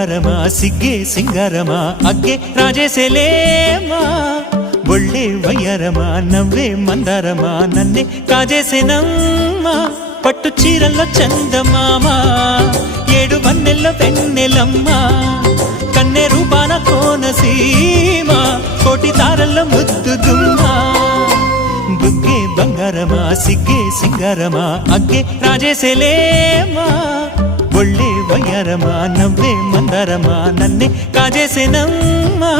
బంగారమా సిగ్గే సింగారమా అగ్గే రాజేసేలేమా ఒళ్ళే వయ్యారమా నవ్వే మందారమా నన్నే కాజేసేనమ్మా పట్టు చీరల్లో చందమామా ఏడు వన్నెల్లో వెన్నెలమ్మా కన్నె రూపాన కోనసీమ కోటి తారల్లో ముద్దుదుమ్మా బుగ్గే బంగారమా సిగ్గే సింగారమా అగ్గే రాజేసేలేమా ఒళ్ళే వయ్యారమా నవ్వే మందారమా నన్నే కాజేసేనమ్మా